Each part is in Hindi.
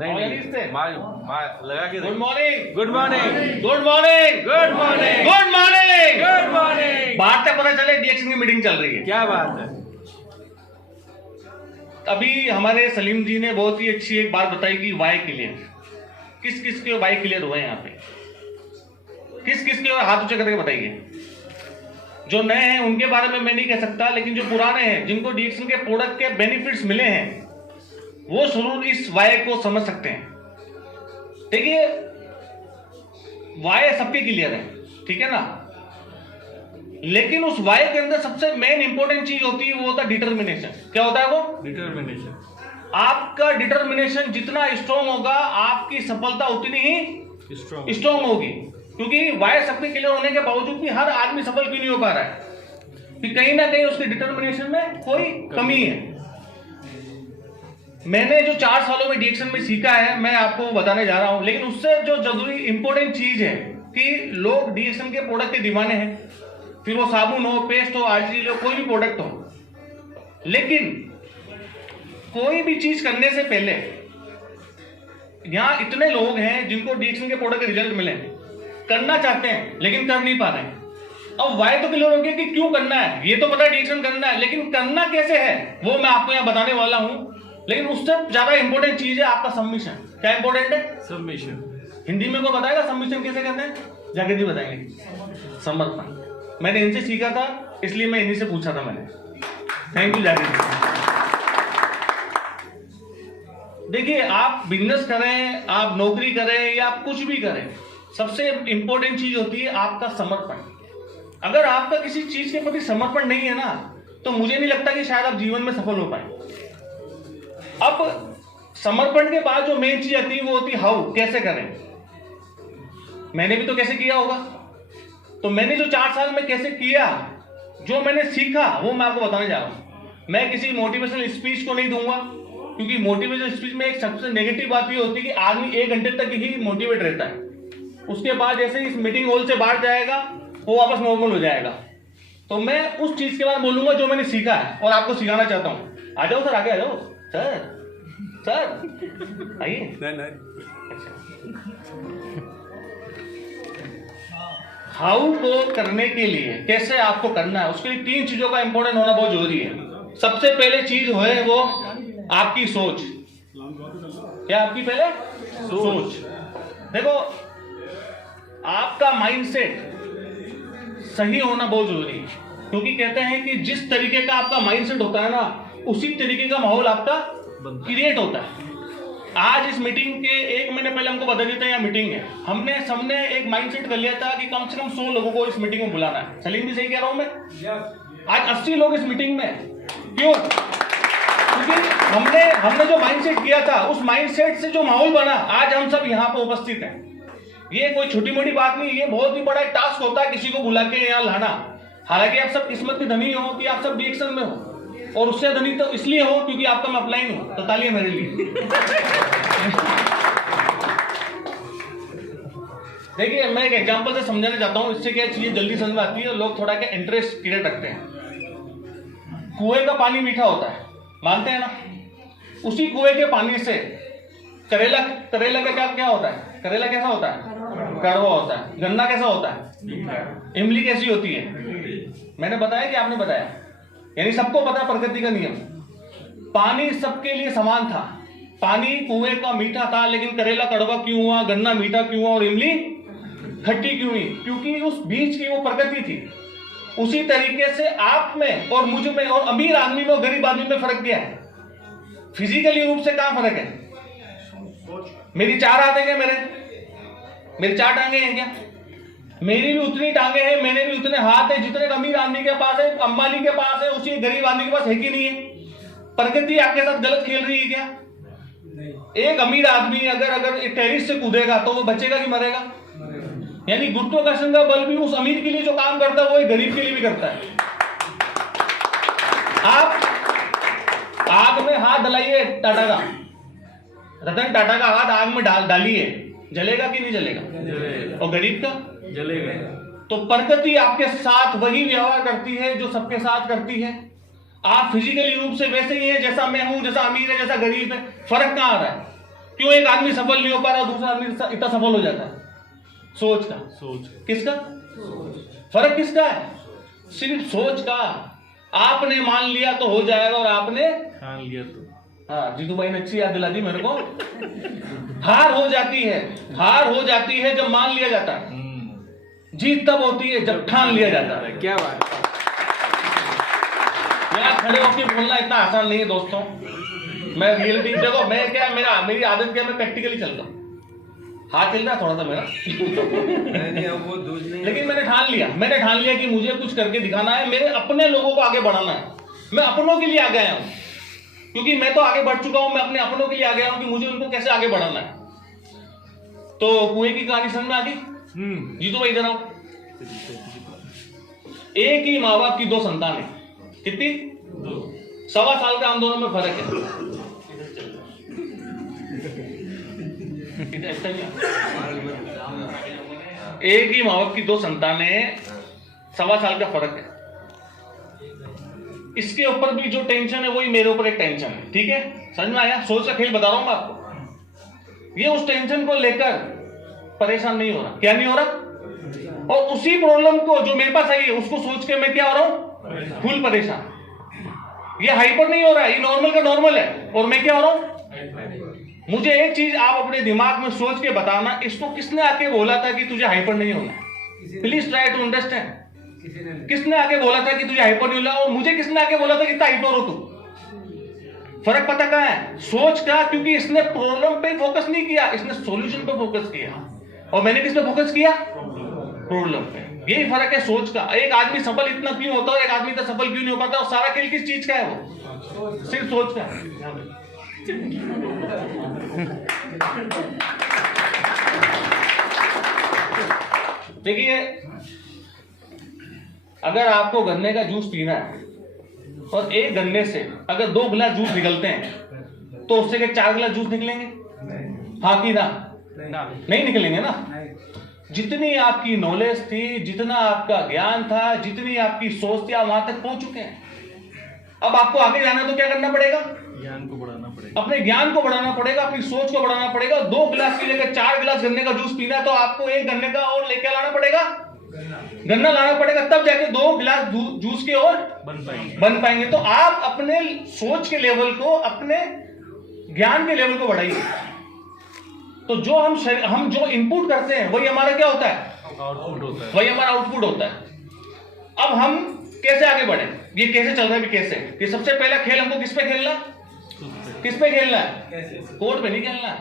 नहीं लगा के good morning, good morning, good morning, good morning, good morning, good morning. बात तक पता चले डीएक्शन की मीटिंग चल रही है। क्या बात है। अभी हमारे सलीम जी ने बहुत ही अच्छी एक बात बताई कि वाई क्लियर, किस किस के वाई क्लियर हुए यहाँ पे, किस किस के, हाथ ऊंचे करके बताइए। जो नए हैं उनके बारे में मैं नहीं कह सकता, लेकिन जो पुराने हैं जिनको डीएक्शन के प्रोडक्ट के बेनिफिट्स मिले हैं वो जरूर इस वाई को समझ सकते हैं। देखिए वाई सबके क्लियर है, ठीक है ना, लेकिन उस वाई के अंदर सबसे मेन इंपॉर्टेंट चीज होती है वो होता है डिटर्मिनेशन। क्या होता है वो? डिटर्मिनेशन। आपका डिटर्मिनेशन जितना स्ट्रॉन्ग होगा आपकी सफलता उतनी ही स्ट्रॉन्ग होगी। क्योंकि वाई सबके क्लियर होने के बावजूद भी हर आदमी सफल क्यों नहीं हो पा रहा है कि कहीं ना कहीं उसके डिटर्मिनेशन में कोई कमी है। मैंने जो 4 सालों में डीएक्शन में सीखा है मैं आपको बताने जा रहा हूं, लेकिन उससे जो जरूरी इंपॉर्टेंट चीज है कि लोग डीएक्शन के प्रोडक्ट के दीवाने हैं, फिर वो साबुन हो, पेस्ट हो, आर्टिफिशियल हो, कोई भी प्रोडक्ट हो, लेकिन कोई भी चीज करने से पहले यहां इतने लोग हैं जिनको डीएक्शन के प्रोडक्ट के रिजल्ट मिले, करना चाहते हैं लेकिन कर नहीं पा रहे हैं। अब वाई तो क्लियर हो गया कि क्यों करना है, ये तो पता है डीएक्शन करना है, लेकिन करना कैसे है वो मैं आपको यहां बताने वाला हूं। लेकिन उससे ज्यादा इंपॉर्टेंट चीज है आपका सबमिशन। क्या इंपॉर्टेंट है? सबमिशन। हिंदी में को बताएगा सबमिशन कैसे करते हैं? जाके जी बताएंगे। समर्पण मैंने इनसे सीखा था, इसलिए मैं इन्हीं से पूछा था मैंने। थैंक यू जाके जी। देखिए आप बिजनेस करें, आप नौकरी करें या आप कुछ भी करें, सबसे इंपॉर्टेंट चीज होती है आपका समर्पण। अगर आपका किसी चीज के प्रति समर्पण नहीं है ना, तो मुझे नहीं लगता कि शायद आप जीवन में सफल हो पाए। अब समर्पण के बाद जो मेन चीज आती है वो होती है हाउ, कैसे करें। मैंने भी तो कैसे किया होगा, तो मैंने जो 4 साल में कैसे किया, जो मैंने सीखा वो मैं आपको बताने जा रहा हूं। मैं किसी मोटिवेशनल स्पीच को नहीं दूंगा, क्योंकि मोटिवेशनल स्पीच में एक सबसे नेगेटिव बात ये होती है कि आदमी 1 घंटे तक ही मोटिवेट रहता है, उसके बाद जैसे इस मीटिंग हॉल से बाहर जाएगा वो वापस नॉर्मल हो जाएगा। तो मैं उस चीज के बाद बोलूंगा जो मैंने सीखा है और आपको सिखाना चाहता हूं। आ जाओ सर, आगे आ जाओ सर, सर आइए। हाउ को करने के लिए, कैसे आपको करना है, उसके लिए 3 चीजों का इंपॉर्टेंट होना बहुत जरूरी है। सबसे पहले चीज है वो आपकी सोच। क्या आपकी पहले सोच? देखो आपका माइंडसेट सही होना बहुत जरूरी है, क्योंकि कहते हैं कि जिस तरीके का आपका माइंडसेट होता है ना, उसी तरीके का माहौल आपका क्रिएट होता है। आज इस मीटिंग के 1 महीने पहले हमको बता दिया था यहाँ मीटिंग है, हमने सबने एक माइंडसेट कर लिया था कि कम से कम 100 लोगों को इस मीटिंग में बुलाना है। सलीम भी सही कह रहा हूं मैं? आज 80 लोग इस मीटिंग में। क्यों? क्योंकि हमने जो माइंडसेट किया था, उस माइंडसेट से जो माहौल बना, आज हम सब यहाँ पे उपस्थित हैं। ये कोई छोटी मोटी बात नहीं, ये बहुत ही बड़ा एक टास्क होता है किसी को बुला के यहाँ लाना। हालांकि आप सब किस्मत के धनी हो कि आप सब डीएक्शन में हो, और उससे धनी तो इसलिए हो क्योंकि आपका मैं अपलाइन हूं, तो तालियां मेरे लिए। देखिए मैं एक एग्जांपल से समझाना चाहता हूं, इससे क्या चीजें जल्दी समझ में आती है और लोग थोड़ा क्या इंटरेस्ट क्रिएट रखते हैं। कुएं का पानी मीठा होता है, मानते हैं ना? उसी कुएं के पानी से करेला का क्या होता है? करेला कैसा होता है? कड़वा होता है। गन्ना कैसा होता है? इमली कैसी होती है? मैंने बताया कि आपने बताया? यानी सबको पता प्रकृति का नियम। पानी सबके लिए समान था, पानी कुएं का मीठा था, लेकिन करेला कड़वा क्यों हुआ, गन्ना मीठा क्यों हुआ और इमली खट्टी क्यों हुई? क्योंकि उस बीच की वो प्रकृति थी। उसी तरीके से आप में और मुझ में और अमीर आदमी में और गरीब आदमी में फर्क क्या है? फिजिकली रूप से कहां फर्क है? मेरी 4 हाथ है क्या? मेरे 4 टांगे हैं क्या? मेरी भी उतनी टांगे हैं, मैंने भी उतने हाथ है जितने अमीर आदमी के पास है, अंबानी के पास है, उसी गरीब आदमी के पास है कि नहीं है? प्रकृति आपके साथ गलत खेल रही है क्या? एक अमीर आदमी अगर एक टेरिस से कूदेगा तो वो बचेगा कि मरेगा? यानी गुरुत्वाकर्षण का बल भी उस अमीर के लिए जो काम करता है वो एक गरीब के लिए भी करता है। आप आग में हाथ डलाइए, टाटा का, रतन टाटा का हाथ आग में डालिए, जलेगा कि नहीं जलेगा? और गरीब का जलेगा। तो प्रकृति आपके साथ वही व्यवहार करती है जो सबके साथ करती है। आप फिजिकली रूप से वैसे ही हैं जैसा मैं हूं, जैसा अमीर है, जैसा गरीब है। फर्क कहां आ रहा है? क्यों एक आदमी सफल नहीं हो पा रहा, दूसरा आदमी इतना सफल हो जाता है? सोच का। सोच किसका? फर्क किसका है? सिर्फ सोच का। आपने मान लिया तो हो जाएगा, और आपने ठान लिया तो। हाँ, जीतू भाई ने अच्छी याद दिला दी मेरे को। हार हो जाती है, हार हो जाती है जब मान लिया जाता है, जीत तब होती है जब ठान लिया जाता है। क्या बात है। यहाँ खड़े होकर बोलना इतना आसान नहीं है दोस्तों। मैं रियलिटी देखो, मैं क्या, मेरी आदत क्या, मैं प्रैक्टिकली चलता हूँ। हाथ चल रहा है थोड़ा सा मेरा नहीं, अब वो दूध नहीं। लेकिन मैंने ठान लिया कि मुझे कुछ करके दिखाना है, मेरे अपने लोगों को आगे बढ़ाना है। मैं अपनों के लिए आगे आया हूं, क्योंकि मैं तो आगे बढ़ चुका हूं, मैं अपने अपनों के लिए आगे आया हूं कि मुझे उनको कैसे आगे बढ़ाना है। तो कुएं की कहानी समझ में आ गई? जीतू भाई इधर आओ। एक ही माँ बाप की दो संतानें, कितनी? 2.25 साल का हम दोनों में फर्क है। एक ही माँ बाप की दो संतानें, 1.25 साल का फर्क है। इसके ऊपर भी जो टेंशन है वही मेरे ऊपर एक टेंशन है। ठीक है, समझ में आया? सोच का खेल बता रहा हूं मैं आपको। ये उस टेंशन को लेकर परेशान नहीं हो रहा। क्या नहीं हो रहा? और उसी प्रॉब्लम को जो मेरे पास आई है उसको सोच के मैं क्या हो रहा हूं? फुल परेशान। ये हाइपर नहीं हो रहा है, ये नॉर्मल का नॉर्मल है, और मैं क्या हो रहा हूं? मुझे एक चीज आप अपने दिमाग में सोच के बताना, इसको किसने आके बोला था कि तुझे हाइपर नहीं होना? Please try to understand. किसने आके बोला था कि तुझे हाइपर नहीं होना, और मुझे किसने आके बोला था कि इतना हाइपर हो तू? फर्क पता कहां है? सोच का। क्योंकि इसने प्रॉब्लम पे फोकस नहीं किया, इसने सॉल्यूशन पे फोकस किया, और मैंने किस पे फोकस किया? प्रॉब्लम पे। यही फर्क है सोच का। एक आदमी सफल इतना क्यों होता है और एक आदमी इतना सफल क्यों नहीं हो पाता? और सारा खेल किस चीज का है? वो सिर्फ सोच का। देखिए, अगर आपको गन्ने का जूस पीना है और एक गन्ने से अगर 2 गिलास जूस निकलते हैं तो उससे क्या 4 गिलास जूस निकलेंगे? हाँ कि ना? नहीं निकलेंगे ना। जितनी आपकी नॉलेज थी, जितना आपका ज्ञान था, जितनी आपकी सोच थी, आप वहां तक पहुंच चुके हैं। अब आपको आगे जाना तो क्या करना पड़ेगा? ज्ञान को बढ़ाना पड़ेगा, अपने ज्ञान को बढ़ाना पड़ेगा, अपनी सोच को बढ़ाना पड़ेगा। 2 गिलास की जगह 4 गिलास गन्ने का जूस पीना है तो आपको एक गन्ने का और लेके लाना पड़ेगा, गन्ना लाना पड़ेगा, तब जाके 2 गिलास जूस के और बन पाएंगे। तो आप अपने सोच के लेवल को, अपने ज्ञान के लेवल को बढ़ाइए। तो जो हम जो इनपुट करते हैं वही हमारा क्या होता है? आउटपुट होता है। वही हमारा आउटपुट होता है। अब हम कैसे आगे बढ़े? ये कैसे चल रहा है? कैसे? ये सबसे पहला खेल हमको किस पे खेलना? किस पे खेलना है? कोट पे नहीं खेलना है,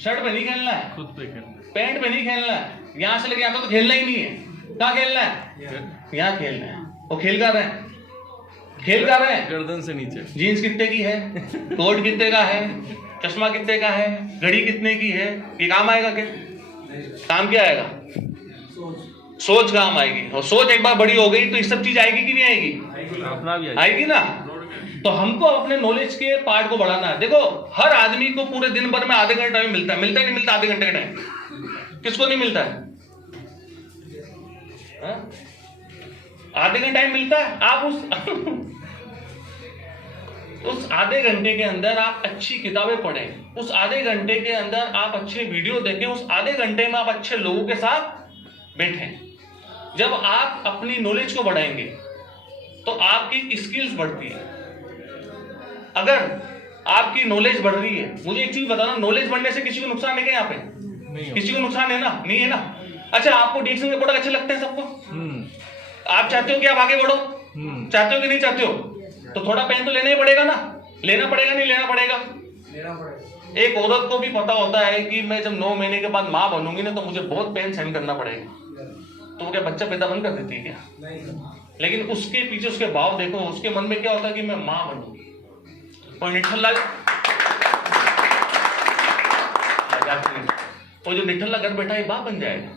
शर्ट पे नहीं खेलना है, खुद पे खेलना, पैंट पे नहीं खेलना है, यहां से लेके यहां तो खेलना ही नहीं है। कहां खेलना है? यहां खेलना है। वो खेल कर रहे हैं, खेल कर रहे हैं। गर्दन से नीचे। जीन्स कितने की है? कोट कितने का है? चश्मा कितने का है? घड़ी कितने की है? ये काम आएगा क्या? काम क्या आएगा? सोच काम आएगी। और सोच एक बार बड़ी हो गई तो ये सब चीज आएगी कि नहीं आएगी? अपना भी आएगी ना। तो हमको अपने नॉलेज के पार्ट को बढ़ाना है। देखो, हर आदमी को पूरे दिन भर में आधे घंटे टाइम मिलता है, मिलता है नहीं मिलता? आधे घंटे का टाइम किसको नहीं मिलता है? आधे घंटे टाइम मिलता है। आप उस आधे घंटे के अंदर आप अच्छी किताबें पढ़ें, उस आधे घंटे के अंदर आप अच्छे वीडियो देखें, उस आधे घंटे में आप अच्छे लोगों के साथ बैठें। जब आप अपनी नॉलेज को बढ़ाएंगे तो आपकी स्किल्स बढ़ती है। अगर आपकी नॉलेज बढ़ रही है, मुझे एक चीज बताना, नॉलेज बढ़ने से किसी को नुकसान है क्या? यहाँ पे किसी को नुकसान है ना? नहीं है ना। अच्छा, आपको डिक्शनरी के प्रोडक्ट अच्छे लगते हैं सबको? आप चाहते हो कि आप आगे बढ़ो? चाहते हो कि नहीं चाहते हो? तो थोड़ा पेन तो लेना ही पड़ेगा ना। लेना पड़ेगा नहीं लेना पड़ेगा? एक औरत को भी पता होता है कि मैं जब 9 महीने के बाद माँ बनूंगी ना तो मुझे बहुत पेन सहन करना पड़ेगा। तो वो क्या बच्चा पैदा बंद कर देती है क्या? लेकिन उसके पीछे उसके भाव देखो, उसके मन में क्या होता है कि मैं माँ बनूंगी। और निठल्ला, और जो निठल्ला घर बैठा है बाप बन जाएगा।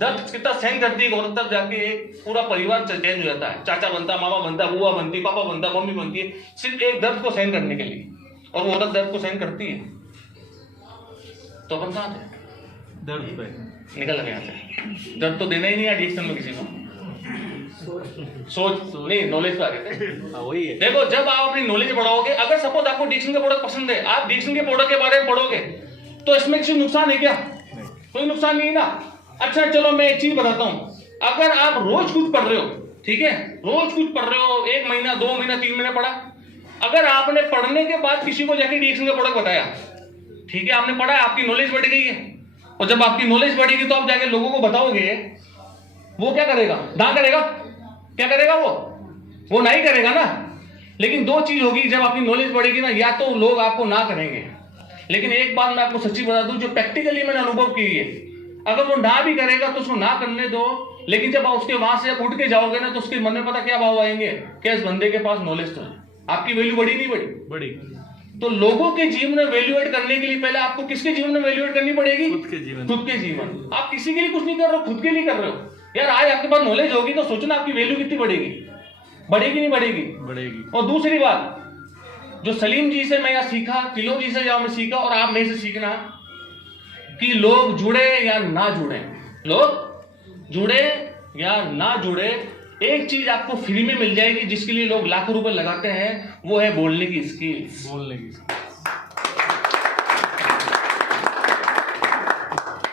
दर्द कितना सहन करती है औरत, तब जाके एक पूरा परिवार चेंज हो जाता है। चाचा बनता, मामा बनता, बुआ बनती, पापा बनता, मम्मी बनती है, सिर्फ एक दर्द को सहन करने के लिए। और वो औरत दर्द को सहन करती है तो अपन कहां थे? दर्द पे निकल गए यहाँ से। दर्द तो देना ही नहीं है एडिक्शन में किसी को। सोच नहीं, नॉलेज पे आ गए थे। हाँ वही है। देखो जब आप अपनी नॉलेज बढ़ाओगे, अगर सपोज आपको डिक्शन का प्रोडक्ट पसंद है, आप डिक्शन के प्रोडक्ट के बारे में पढ़ोगे तो इसमें किसी नुकसान है क्या? कोई नुकसान नहीं है ना। अच्छा चलो मैं एक चीज बताता हूँ, अगर आप रोज कुछ पढ़ रहे हो, ठीक है, रोज कुछ पढ़ रहे हो, 1 महीना 2 महीना 3 महीना पढ़ा, अगर आपने पढ़ने के बाद किसी को जाके डिक्शन का प्रोडक्ट बताया, ठीक है, आपने पढ़ा, आपकी नॉलेज बढ़ गई है, और जब आपकी नॉलेज बढ़ेगी तो आप जाके लोगों को बताओगे, वो क्या करेगा? ना करेगा? क्या करेगा? वो नहीं करेगा ना। लेकिन 2 चीज होगी, जब आपकी नॉलेज बढ़ेगी ना, या तो लोग आपको ना करेंगे, लेकिन एक बात मैं आपको सच्ची बता दूं जो प्रैक्टिकली मैंने अनुभव की है, अगर वो ना भी करेगा तो उसको ना करने दो, लेकिन जब उसके वहां से उठ के जाओगे ना तो उसके मन में पता क्या भाव आएंगे कि इस बंदे के पास नॉलेज तो है। आपकी वैल्यू बढ़ी नहीं बढ़ी? बड़ी। तो लोगों के जीवन में वैल्यूएट करने के लिए पहले आपको किसके जीवन में वैल्यूएट करनी पड़ेगी? खुद के जीवन। खुद के जीवन। आप किसी के लिए कुछ नहीं कर रहे हो, खुद के लिए कर रहे हो। यार आज आपके पास नॉलेज होगी तो सोचना आपकी वैल्यू कितनी बढ़ेगी, बढ़ेगी नहीं बढ़ेगी? बढ़ेगी। और दूसरी बात, जो सलीम जी से मैं यहाँ सीखा, किलो जी से यहाँ मैं सीखा, और आप मेरे से सीखना कि लोग जुड़े या ना जुड़े, लोग जुड़े या ना जुड़े, एक चीज आपको फ्री में मिल जाएगी जिसके लिए लोग लाखों रुपए लगाते हैं, वो है बोलने की स्किल्स। बोलने की।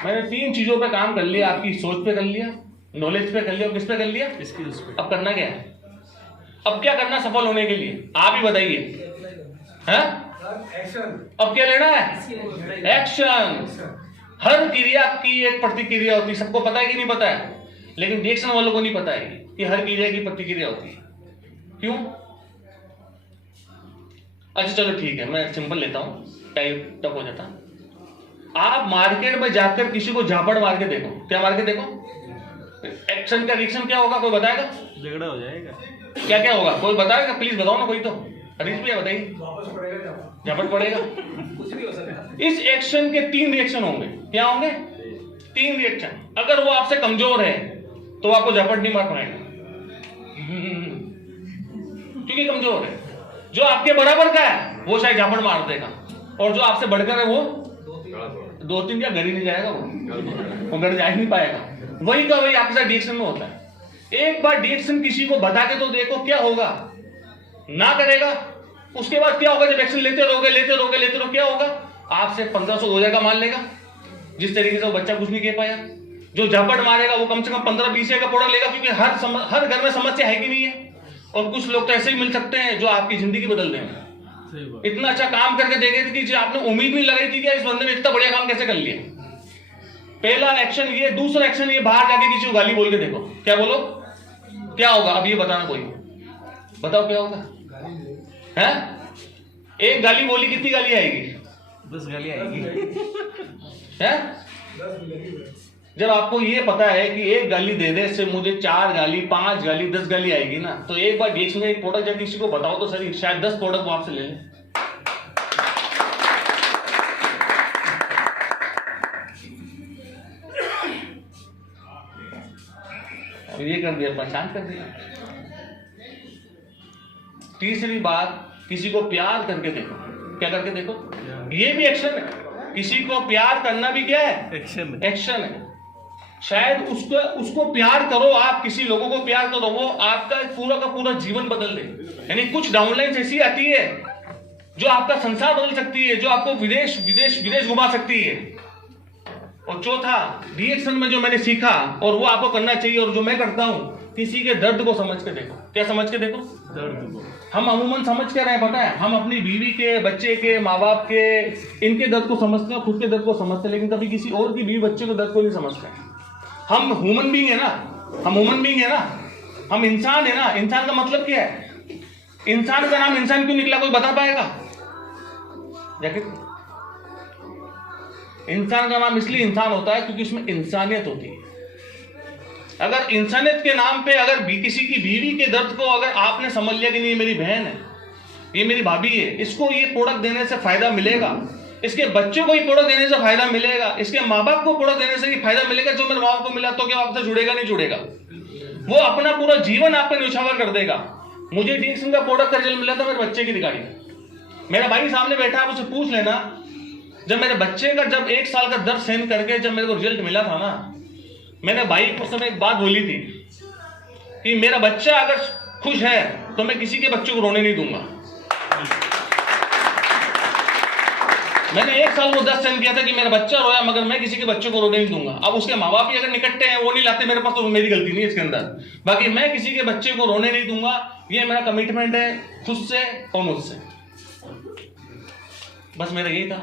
मैंने 3 चीजों पे काम कर लिया, आपकी सोच पे कर लिया, नॉलेज पे कर लिया, और किस पे कर लिया? स्किल्स पे। अब करना क्या है? अब क्या करना सफल होने के लिए? आप ही बताइए। हैं? अब क्या लेना है? एक्शन। हर क्रिया की एक प्रतिक्रिया होती है, सबको पता है कि नहीं पता है? लेकिन डिक्शन वालों को नहीं पता है कि हर क्रिया की प्रतिक्रिया होती है। क्यों? अच्छा चलो ठीक है, मैं सिंपल लेता हूं, टाइप टफ हो जाता। आप मार्केट में जाकर किसी को झापड़ मार के देखो, क्या मार के देखो, एक्शन का रिएक्शन क्या होगा? कोई बताएगा? झगड़ा हो जाएगा। क्या क्या होगा? कोई बताएगा? प्लीज बताओ ना कोई तो। हरीश भैया बताइए। झापड़ पड़ेगा। कुछ भी हो सकता है। इस एक्शन के 3 रिएक्शन होंगे। क्या होंगे? 3 रिएक्शन। अगर वो आपसे कमजोर है तो आपको झपट नहीं मार पाएगा क्योंकि कमजोर है। जो आपके बराबर का है वो शायद झपट मार देगा, और जो आपसे बढ़कर है वो 2-3 क्या घर ही नहीं जाएगा, वो घर जा ही नहीं पाएगा। वही का वही आपके साथ डिएक्शन में होता है। एक बार डिएक्शन किसी को बता के तो देखो क्या होगा। ना करेगा, उसके बाद क्या होगा? जब एक्शन लेते रहोगे क्या होगा? आपसे 1500 हो जाएगा मान लेगा। जिस तरीके से वो बच्चा कुछ नहीं कह पाया, जो झपट मारेगा वो कम से कम 15-20 का प्रोडक्ट लेगा, क्योंकि हर घर में समस्या है कि नहीं है। और कुछ लोग तो ऐसे ही मिल सकते हैं जो आपकी जिंदगी बदल देंगे। इतना अच्छा काम करके देखे थे कि आपने उम्मीद नहीं लगाई थी कि इस बंदे ने इतना बढ़िया काम कैसे कर लिया। पहला एक्शन ये। दूसरा एक्शन ये, बाहर जाके किसी को गाली बोल के देखो। क्या बोलो? क्या होगा? अब ये बताना, कोई बताओ क्या होगा? है? एक गाली बोली, कितनी गाली आएगी? 10 गाली आएगी। है? जब आपको ये पता है कि एक गाली देने से मुझे 4 गाली, 5 गाली, 10 गाली आएगी ना, तो एक बार डिएक्शन का एक प्रोडक्ट जब किसी को बताओ तो सही, शायद 10 प्रोडक्ट वो आपसे ले लें। ये कर दिया, परेशान कर दिया। तीसरी बात, किसी को प्यार करके देखो। क्या करके देखो? ये भी एक्शन है। किसी को प्यार करना भी क्या है? एक्शन। एक्शन है। शायद उसको प्यार करो, आप किसी लोगों को प्यार करो, वो आपका पूरा का पूरा जीवन बदल दे। यानी कुछ डाउनलाइंस ऐसी आती है जो आपका संसार बदल सकती है, जो आपको विदेश विदेश विदेश घुमा सकती है। और चौथा, रिएक्शन में जो मैंने सीखा और वो आपको करना चाहिए, और जो मैं करता हूं, किसी के दर्द को समझ के देखो। क्या समझ के देखो? दर्द को। हम अमूमन समझ क्या रहे पता है? हम अपनी बीवी के, बच्चे के, माँ बाप के, इनके दर्द को समझते हैं, खुद के दर्द को समझते हैं, लेकिन कभी किसी और की बीवी बच्चे के दर्द को नहीं समझते हैं। हम ह्यूमन बीइंग है ना, हम ह्यूमन बीइंग है ना, हम इंसान है ना। इंसान का मतलब क्या है? इंसान का नाम इंसान क्यों निकला, कोई बता पाएगा? जैकेट। इंसान का नाम इसलिए इंसान होता है क्योंकि उसमें इंसानियत होती है। अगर इंसानियत के नाम पे अगर किसी की बीवी के दर्द को अगर आपने समझ लिया कि नहीं, मेरी बहन है, ये मेरी भाभी है, इसको ये प्रोडक्ट देने से फायदा मिलेगा, इसके बच्चों को ये प्रोडक्ट देने से फायदा मिलेगा, इसके माँ बाप को प्रोडक्ट देने से फायदा मिलेगा, जो मेरे माँ बाप को मिला, तो क्या आपसे जुड़ेगा? नहीं जुड़ेगा। वो अपना पूरा जीवन आप पे न्यौछावर कर देगा। मुझे डिएक्शन का प्रोडक्ट का रिजल्ट मिला था मेरे बच्चे की दिगाड़ी। मेरा भाई सामने बैठा, आप उसे पूछ लेना, जब मेरे बच्चे का जब 1 साल का दर्द सहन करके जब मेरे को रिजल्ट मिला था ना, मैंने भाई को उस समय एक बात बोली थी कि मेरा बच्चा अगर खुश है तो मैं किसी के बच्चे को रोने नहीं दूंगा। मैंने 1 साल मुद्दा सेंड किया था कि मेरा बच्चा रोया मगर मैं किसी के बच्चे को रोने नहीं दूंगा। अब उसके माँ बाप ही अगर निकटते हैं, वो नहीं लाते मेरे पास, तो मेरी गलती नहीं है इसके अंदर। बाकी मैं किसी के बच्चे को रोने नहीं दूंगा, ये मेरा कमिटमेंट है खुद से और मुझसे। बस मेरा यही था।